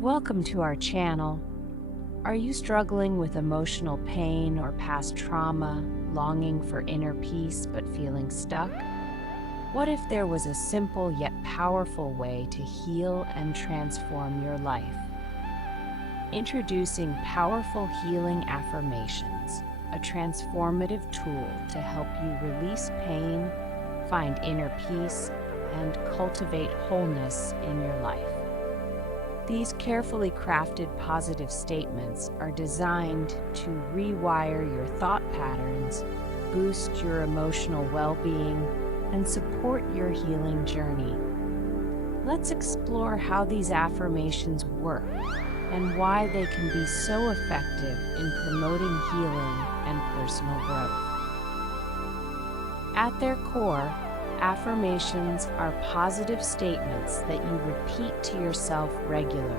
Welcome to our channel. Are you struggling with emotional pain or past trauma, longing for inner peace but feeling stuck? What if there was a simple yet powerful way to heal and transform your life? Introducing powerful healing affirmations, a transformative tool to help you release pain, find inner peace, and cultivate wholeness in your life. These carefully crafted positive statements are designed to rewire your thought patterns, boost your emotional well-being, and support your healing journey. Let's explore how these affirmations work and why they can be so effective in promoting healing and personal growth. At their core, affirmations are positive statements that you repeat to yourself regularly.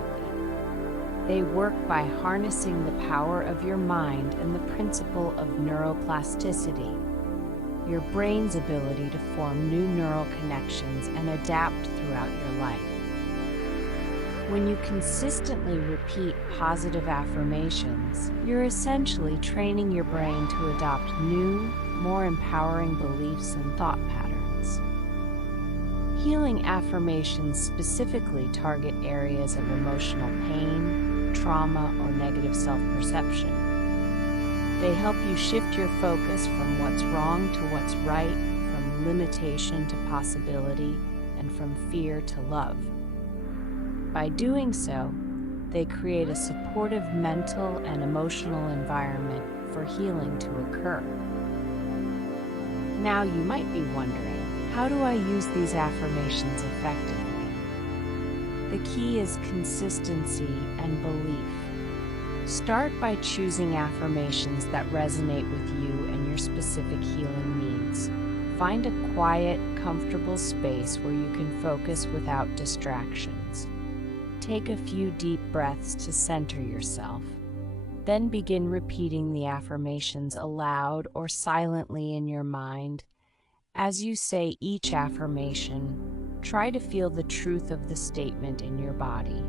They work by harnessing the power of your mind and the principle of neuroplasticity, your brain's ability to form new neural connections and adapt throughout your life. When you consistently repeat positive affirmations, you're essentially training your brain to adopt new, more empowering beliefs and thought patterns. Healing affirmations specifically target areas of emotional pain, trauma, or negative self-perception. They help you shift your focus from what's wrong to what's right, from limitation to possibility, and from fear to love. By doing so, they create a supportive mental and emotional environment for healing to occur. Now you might be wondering, how do I use these affirmations effectively? The key is consistency and belief. Start by choosing affirmations that resonate with you and your specific healing needs. Find a quiet, comfortable space where you can focus without distractions. Take a few deep breaths to center yourself. Then begin repeating the affirmations aloud or silently in your mind. As you say each affirmation, try to feel the truth of the statement in your body.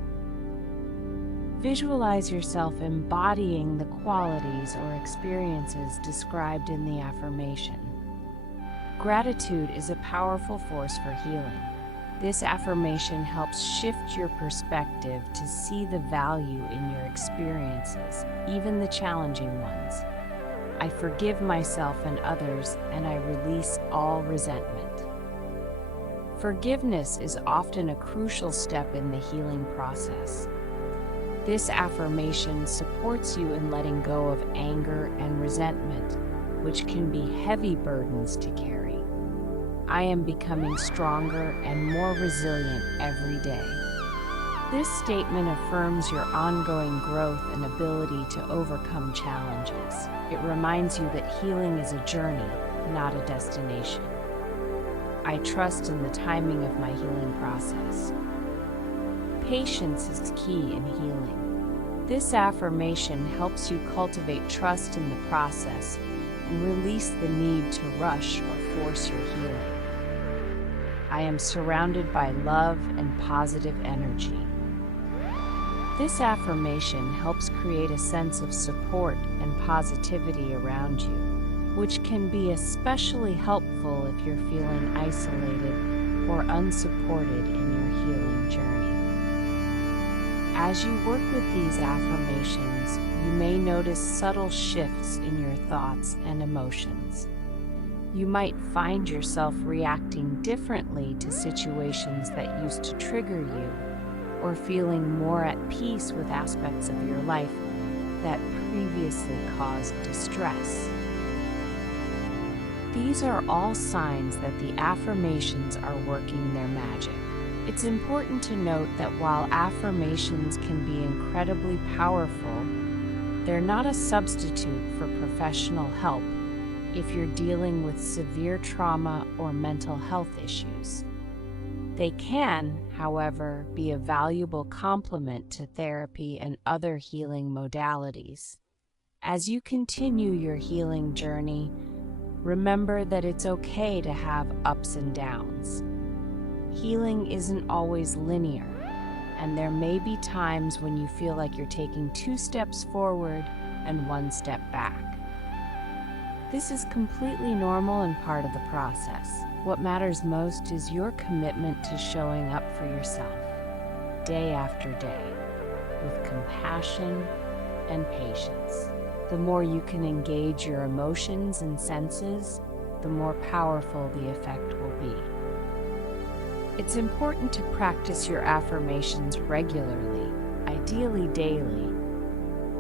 Visualize yourself embodying the qualities or experiences described in the affirmation. Gratitude is a powerful force for healing. This affirmation helps shift your perspective to see the value in your experiences, even the challenging ones. I forgive myself and others, and I release all resentment. Forgiveness is often a crucial step in the healing process. This affirmation supports you in letting go of anger and resentment, which can be heavy burdens to carry. I am becoming stronger and more resilient every day. This statement affirms your ongoing growth and ability to overcome challenges. It reminds you that healing is a journey, not a destination. I trust in the timing of my healing process. Patience is key in healing. This affirmation helps you cultivate trust in the process and release the need to rush or force your healing. I am surrounded by love and positive energy. This affirmation helps create a sense of support and positivity around you, which can be especially helpful if you're feeling isolated or unsupported in your healing journey. As you work with these affirmations, you may notice subtle shifts in your thoughts and emotions. You might find yourself reacting differently to situations that used to trigger you, or feeling more at peace with aspects of your life that previously caused distress. These are all signs that the affirmations are working their magic. It's important to note that while affirmations can be incredibly powerful, they're not a substitute for professional help if you're dealing with severe trauma or mental health issues. They can, however, be a valuable complement to therapy and other healing modalities. As you continue your healing journey, remember that it's okay to have ups and downs. Healing isn't always linear, and there may be times when you feel like you're taking 2 steps forward and 1 step back. This is completely normal and part of the process. What matters most is your commitment to showing up for yourself, day after day, with compassion and patience. The more you can engage your emotions and senses, the more powerful the effect will be. It's important to practice your affirmations regularly, ideally daily.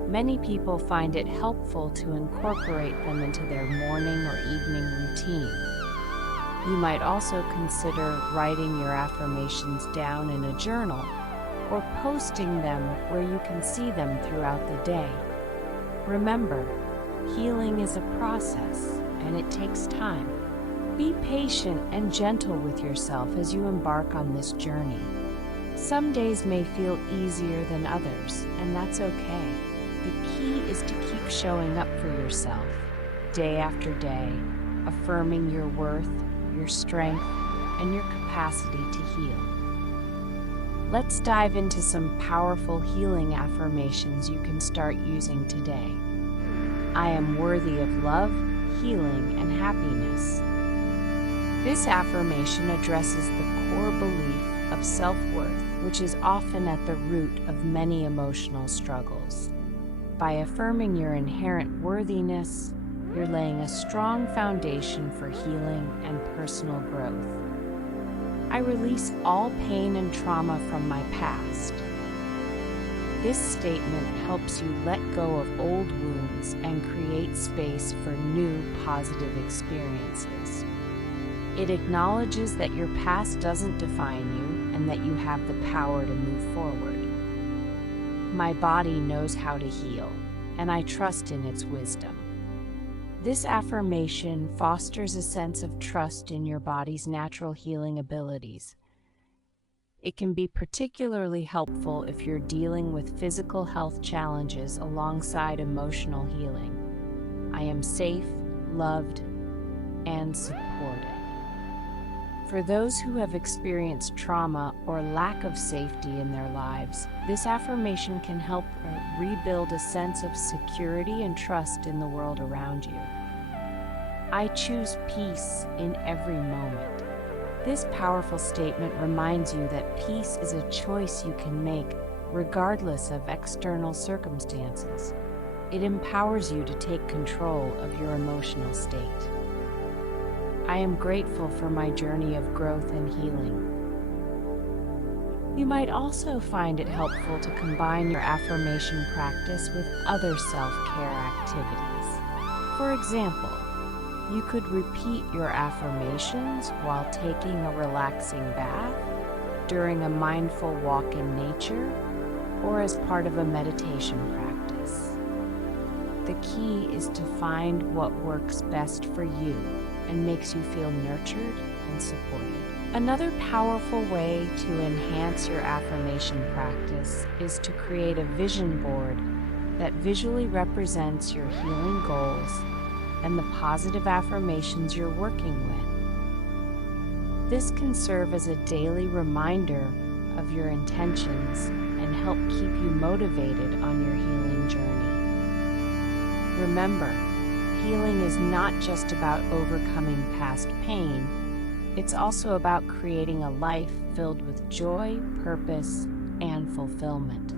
Many people find it helpful to incorporate them into their morning or evening routine. You might also consider writing your affirmations down in a journal or posting them where you can see them throughout the day. Remember, healing is a process and it takes time. Be patient and gentle with yourself as you embark on this journey. Some days may feel easier than others, and that's okay. The key is to keep showing up for yourself, day after day, affirming your worth, your strength, and your capacity to heal. Let's dive into some powerful healing affirmations you can start using today. I am worthy of love, healing, and happiness. This affirmation addresses the core belief of self-worth, which is often at the root of many emotional struggles. By affirming your inherent worthiness, you're laying a strong foundation for healing and personal growth. I release all pain and trauma from my past. This statement helps you let go of old wounds and create space for new positive experiences. It acknowledges that your past doesn't define you and that you have the power to move forward. My body knows how to heal, and I trust in its wisdom. This affirmation fosters a sense of trust in your body's natural healing abilities. It can be particularly helpful if you're dealing with physical health challenges alongside emotional healing. I am safe, loved, and supported. For those who have experienced trauma or lack of safety in their lives, this affirmation can help rebuild a sense of security and trust in the world around you. I choose peace in every moment. This powerful statement reminds you that peace is a choice you can make regardless of external circumstances. It empowers you to take control of your emotional state. I am grateful for my journey of growth and healing. You might also find it helpful to combine your affirmation practice with other self-care activities. For example, you could repeat your affirmations while taking a relaxing bath, during a mindful walk in nature, or as part of a meditation practice. The key is to find what works best for you and makes you feel nurtured and supported. Another powerful way to enhance your affirmation practice is to create a vision board that visually represents your healing goals and the positive affirmations you're working with. This can serve as a daily reminder of your intentions and help keep you motivated on your healing journey. Remember, healing is not just about overcoming past pain, it's also about creating a life filled with joy, purpose, and fulfillment.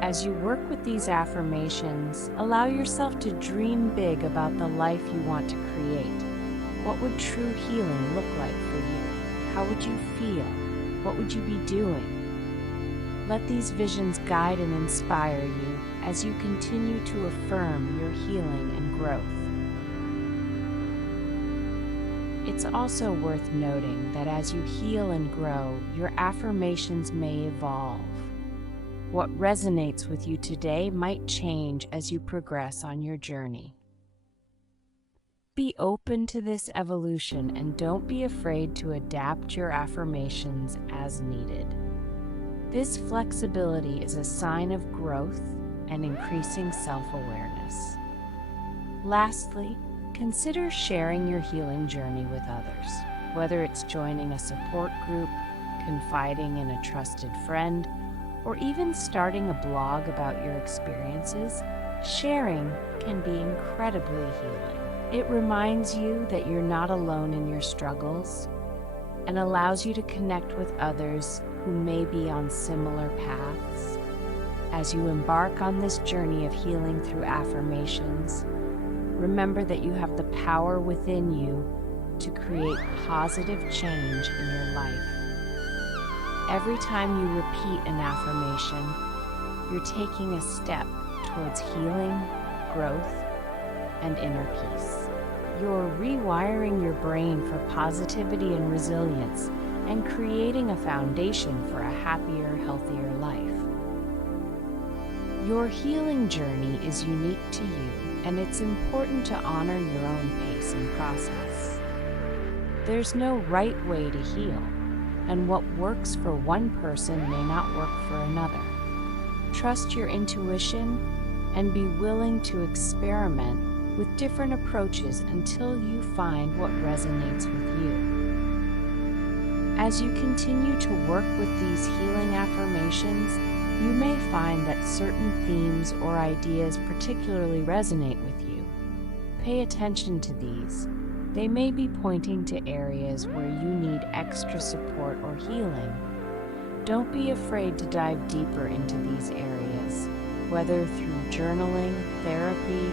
As you work with these affirmations, allow yourself to dream big about the life you want to create. What would true healing look like for you? How would you feel? What would you be doing? Let these visions guide and inspire you as you continue to affirm your healing and growth. It's also worth noting that as you heal and grow, your affirmations may evolve. What resonates with you today might change as you progress on your journey. Be open to this evolution and don't be afraid to adapt your affirmations as needed. This flexibility is a sign of growth and increasing self-awareness. Lastly, consider sharing your healing journey with others, whether it's joining a support group, confiding in a trusted friend, or even starting a blog about your experiences, sharing can be incredibly healing. It reminds you that you're not alone in your struggles and allows you to connect with others who may be on similar paths. As you embark on this journey of healing through affirmations, remember that you have the power within you to create positive change in your life. Every time you repeat an affirmation, you're taking a step towards healing, growth, and inner peace. You're rewiring your brain for positivity and resilience and creating a foundation for a happier, healthier life. Your healing journey is unique to you, and it's important to honor your own pace and process. There's no right way to heal, and what works for one person may not work for another. Trust your intuition and be willing to experiment with different approaches until you find what resonates with you. As you continue to work with these healing affirmations, you may find that certain themes or ideas particularly resonate with you. Pay attention to these. They may be pointing to areas where you need extra support or healing. Don't be afraid to dive deeper into these areas, whether through journaling, therapy,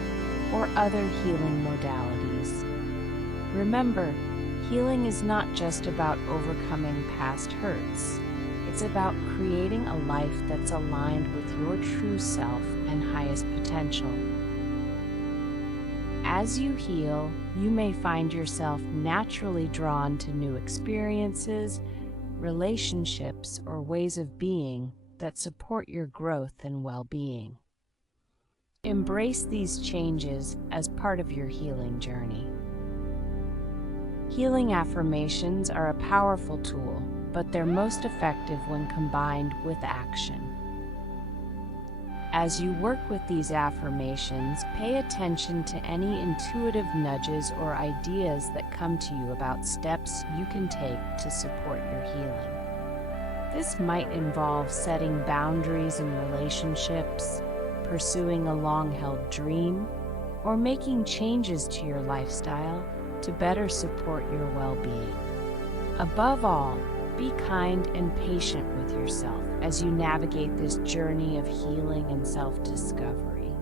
or other healing modalities. Remember, healing is not just about overcoming past hurts. It's about creating a life that's aligned with your true self and highest potential. As you heal, you may find yourself naturally drawn to new experiences, relationships, or ways of being that support your growth and well-being. Embrace these changes as part of your healing journey. Healing affirmations are a powerful tool, but they're most effective when combined with action. As you work with these affirmations, pay attention to any intuitive nudges or ideas that come to you about steps you can take to support your healing. This might involve setting boundaries in relationships, pursuing a long-held dream, or making changes to your lifestyle to better support your well-being. Above all, be kind and patient with yourself as you navigate this journey of healing and self-discovery.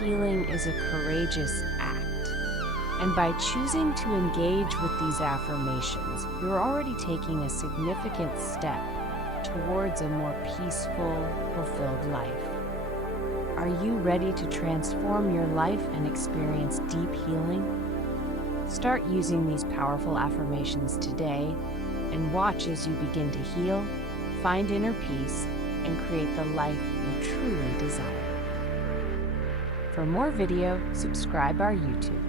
Healing is a courageous act, and by choosing to engage with these affirmations, you're already taking a significant step towards a more peaceful, fulfilled life. Are you ready to transform your life and experience deep healing? Start using these powerful affirmations today and watch as you begin to heal, find inner peace, and create the life you truly desire. For more video, subscribe our YouTube.